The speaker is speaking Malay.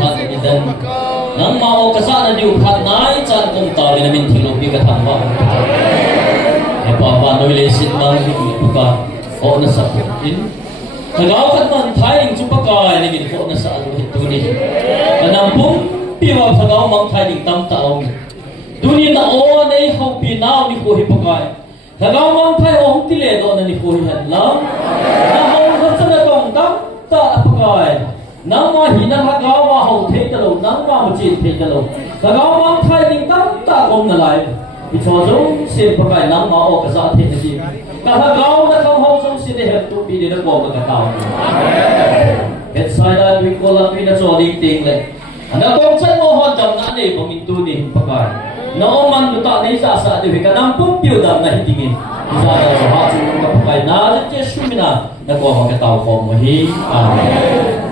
phat ni dan nang mau ka sa na diu phat nai chan kum ta ni min thilo pi ka tham wa e pa pa noi le sit mang ni ka ho na sa in thagao khat man thai ing chu pa ka ni min ho na sa lu hit tu ni anam pum pi wa thagao mang thai ing tam ta ong dunia na o nei ho pi naw ni ko hi pa ka thagao mang thai ong ti le do na ni ko hi han lam na ho khat sa na tong tam ta pa ka nang ma hi na thagao wa ho the ta lo nang ma ma chi the ta lo thagao mang thai ing tam ta ong na lai pi cho zo sim pa ka nang ma o ka sa the ni ka thagao na không ho so si de he tu pi de na ko ka ta het sai da wi ko la pi na cho ding ting le ana kong chan mo hon jam na ne ko min tu ni pa ka no man tu ta nei sa sa de ka nam pum piu dam na hi tingin sa da so ha chu ka pa na je shu mi na ko ka ta ko mo hi amen